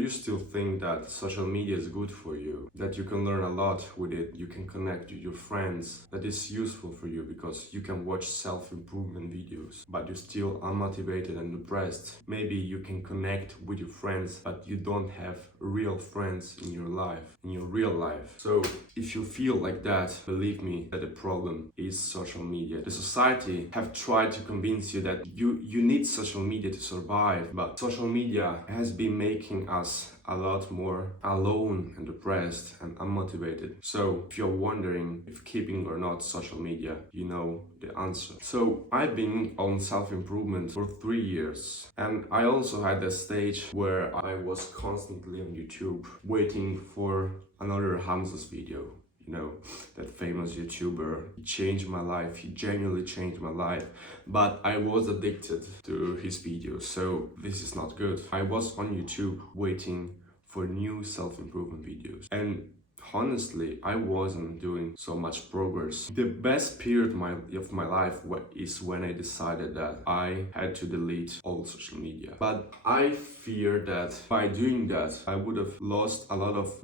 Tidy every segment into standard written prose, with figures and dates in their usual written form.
you still think that social media is good for you, that you can learn a lot with it, you can connect with your friends, that is useful for you because you can watch self-improvement videos, but you're still unmotivated and depressed? Maybe you can connect with your friends, but you don't have real friends in your life, in your real life. So if you feel like that, believe me that the problem is social media. The society have tried to convince you that you need social media to survive, but social media has been making us a lot more alone and depressed and unmotivated. So if you're wondering if keeping or not social media, you know the answer. So I've been on self-improvement for 3 years, and I also had a stage where I was constantly on YouTube waiting for another Hamza's video. You know, that famous YouTuber. He changed my life, he genuinely changed my life, but I was addicted to his videos, so this is not good. I was on YouTube waiting for new self-improvement videos, and honestly, I wasn't doing so much progress. The best period of my life is when I decided that I had to delete all social media. But I fear that by doing that, I would have lost a lot of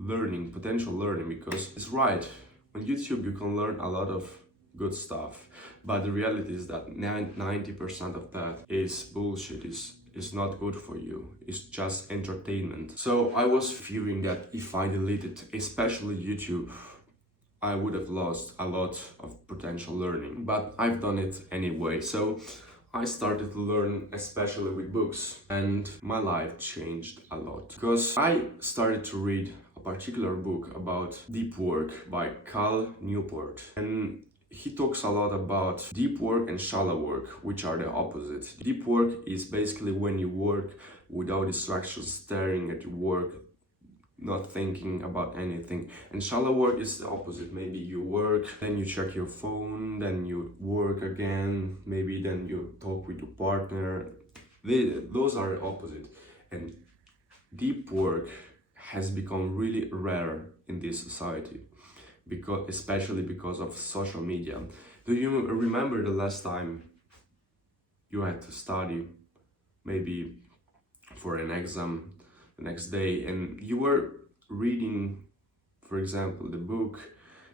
potential learning, because it's right. On YouTube, you can learn a lot of good stuff, but the reality is that 90% of that is bullshit, is not good for you, it's just entertainment. So I was fearing that if I deleted, especially YouTube, I would have lost a lot of potential learning, but I've done it anyway. So I started to learn, especially with books, and my life changed a lot because I started to read a particular book about deep work by Cal Newport, and he talks a lot about deep work and shallow work, which are the opposite. Deep work is basically when you work without distractions, staring at your work, not thinking about anything. And shallow work is the opposite. Maybe you work, then you check your phone, then you work again, maybe then you talk with your partner. Those are the opposite. And deep work has become really rare in this society, especially because of social media. Do you remember the last time you had to study, maybe for an exam the next day, and you were reading, for example, the book,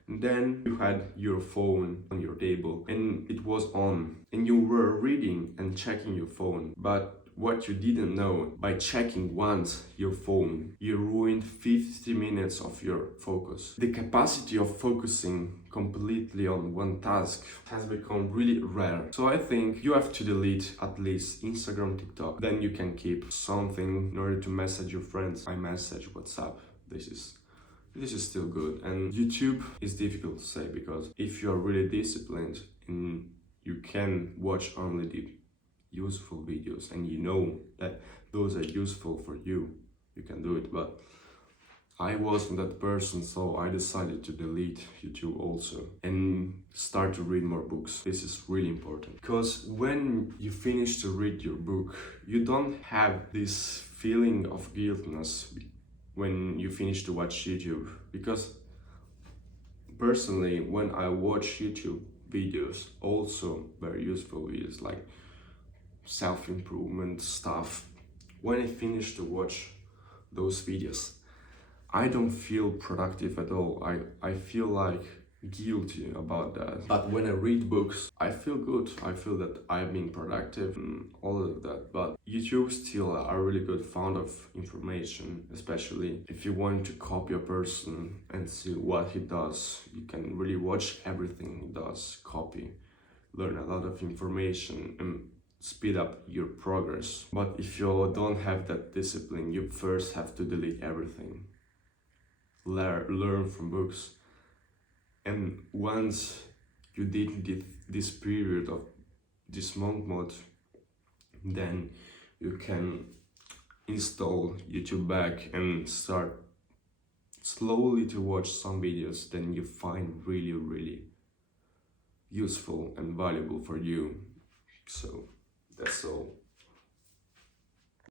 and then you had your phone on your table and it was on, and you were reading and checking your phone, but what you didn't know, by checking once your phone, you ruined 50 minutes of your focus. The capacity of focusing completely on one task has become really rare. So I think you have to delete at least Instagram, TikTok. Then you can keep something in order to message your friends. iMessage, WhatsApp. This is still good. And YouTube is difficult to say, because if you're really disciplined and you can watch only the useful videos and you know that those are useful for you, you can do it. But I wasn't that person, so I decided to delete YouTube also and start to read more books. This is really important, because when you finish to read your book, you don't have this feeling of guiltness when you finish to watch YouTube. Because personally, when I watch YouTube videos, also very useful videos like self-improvement stuff, when I finish to watch those videos, I don't feel productive at all. I feel like guilty about that. But when I read books, I feel good. I feel that I've been productive and all of that. But YouTube still a really good fount of information, especially if you want to copy a person and see what he does. You can really watch everything he does, copy, learn a lot of information, and speed up your progress. But if you don't have that discipline, you first have to delete everything. Learn from books, and once you did this period of this monk mode, then you can install YouTube back and start slowly to watch some videos then you find really useful and valuable for you. So that's all.